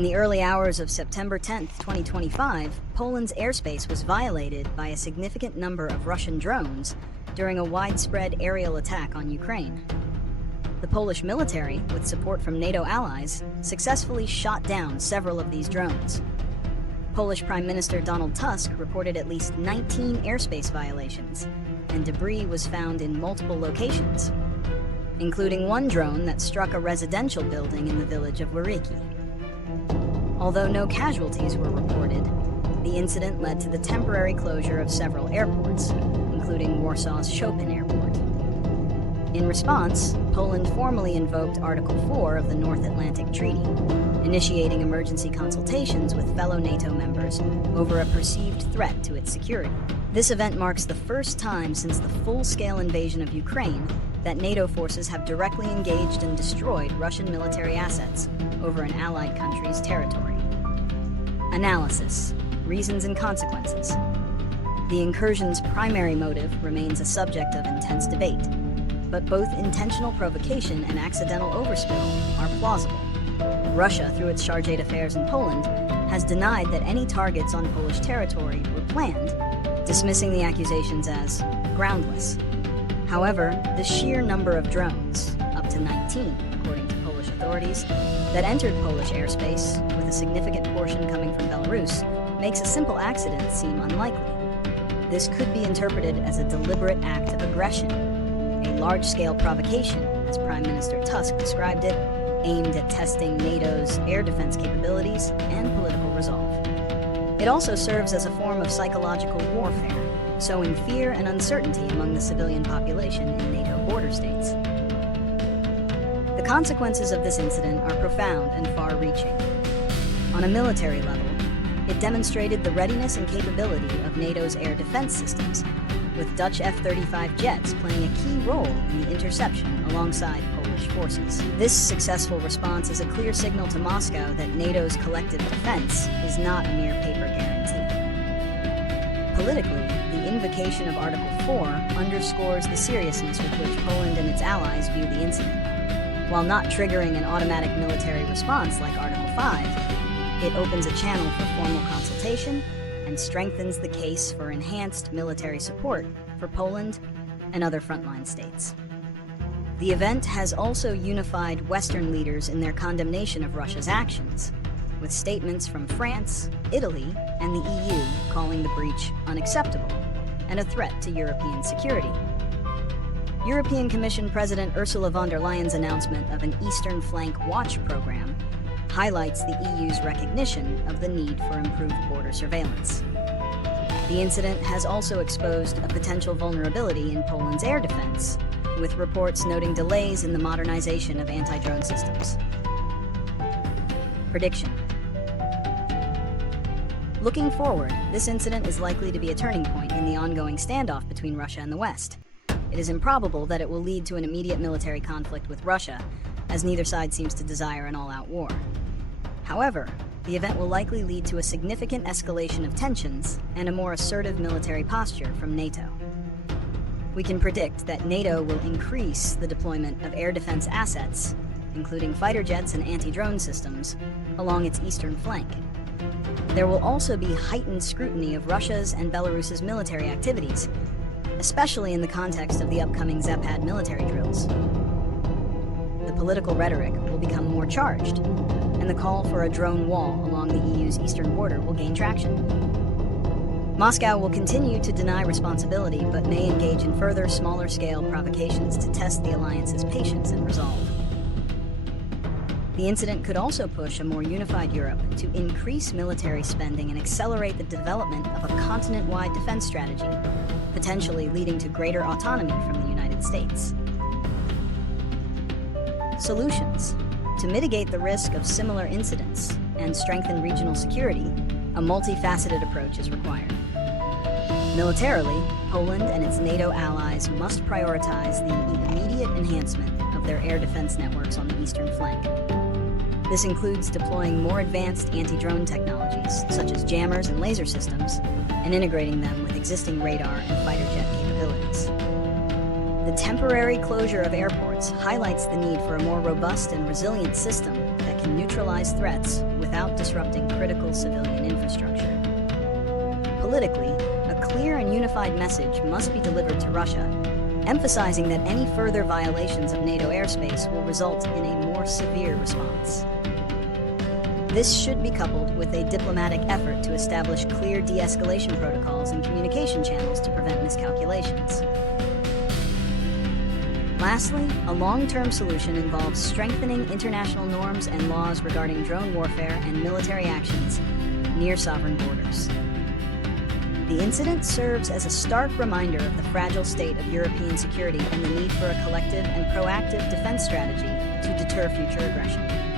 In the early hours of September 10, 2025, Poland's airspace was violated by a significant number of Russian drones during a widespread aerial attack on Ukraine. The Polish military, with support from NATO allies, successfully shot down several of these drones. Polish Prime Minister Donald Tusk reported at least 19 airspace violations, and debris was found in multiple locations, including one drone that struck a residential building in the village of Wariki. Although no casualties were reported, the incident led to the temporary closure of several airports, including Warsaw's Chopin Airport. In response, Poland formally invoked Article 4 of the North Atlantic Treaty, initiating emergency consultations with fellow NATO members over a perceived threat to its security. This event marks the first time since the full-scale invasion of Ukraine that NATO forces have directly engaged and destroyed Russian military assets over an allied country's territory. Analysis, reasons and consequences. The incursion's primary motive remains a subject of intense debate, but both intentional provocation and accidental overspill are plausible. Russia, through its chargé d'affaires in Poland, has denied that any targets on Polish territory were planned, dismissing the accusations as groundless. However, the sheer number of drones, up to 19, according to Polish authorities, that entered Polish airspace, with a significant portion coming from Belarus, makes a simple accident seem unlikely. This could be interpreted as a deliberate act of aggression, a large-scale provocation, as Prime Minister Tusk described it, aimed at testing NATO's air defense capabilities and political resolve. It also serves as a form of psychological warfare, sowing fear and uncertainty among the civilian population in NATO border states. The consequences of this incident are profound and far-reaching. On a military level, it demonstrated the readiness and capability of NATO's air defense systems, with Dutch F-35 jets playing a key role in the interception alongside Polish forces. This successful response is a clear signal to Moscow that NATO's collective defense is not a mere paper guarantee. Politically, the invocation of Article 4 underscores the seriousness with which Poland and its allies view the incident. While not triggering an automatic military response like Article 5, it opens a channel for formal consultation and strengthens the case for enhanced military support for Poland and other frontline states. The event has also unified Western leaders in their condemnation of Russia's actions, with statements from France, Italy, and the EU calling the breach unacceptable and a threat to European security. European Commission President Ursula von der Leyen's announcement of an Eastern Flank Watch program highlights the EU's recognition of the need for improved border surveillance. The incident has also exposed a potential vulnerability in Poland's air defense, with reports noting delays in the modernization of anti-drone systems. Prediction. Looking forward, this incident is likely to be a turning point in the ongoing standoff between Russia and the West. It is improbable that it will lead to an immediate military conflict with Russia, as neither side seems to desire an all-out war. However, the event will likely lead to a significant escalation of tensions and a more assertive military posture from NATO. We can predict that NATO will increase the deployment of air defense assets, including fighter jets and anti-drone systems, along its eastern flank. There will also be heightened scrutiny of Russia's and Belarus's military activities, especially in the context of the upcoming Zapad military drills. The political rhetoric will become more charged, and the call for a drone wall along the EU's eastern border will gain traction. Moscow will continue to deny responsibility, but may engage in further smaller-scale provocations to test the alliance's patience and resolve. The incident could also push a more unified Europe to increase military spending and accelerate the development of a continent-wide defense strategy, potentially leading to greater autonomy from the United States. Solutions. To mitigate the risk of similar incidents and strengthen regional security, a multifaceted approach is required. Militarily, Poland and its NATO allies must prioritize the immediate enhancement of their air defense networks on the eastern flank. This includes deploying more advanced anti-drone technologies, such as jammers and laser systems, and integrating them with existing radar and fighter jet capabilities. The temporary closure of airports highlights the need for a more robust and resilient system that can neutralize threats without disrupting critical civilian infrastructure. Politically, a clear and unified message must be delivered to Russia, emphasizing that any further violations of NATO airspace will result in a more severe response. This should be coupled with a diplomatic effort to establish clear de-escalation protocols and communication channels to prevent miscalculations. Lastly, a long-term solution involves strengthening international norms and laws regarding drone warfare and military actions near sovereign borders. The incident serves as a stark reminder of the fragile state of European security and the need for a collective and proactive defense strategy to deter future aggression.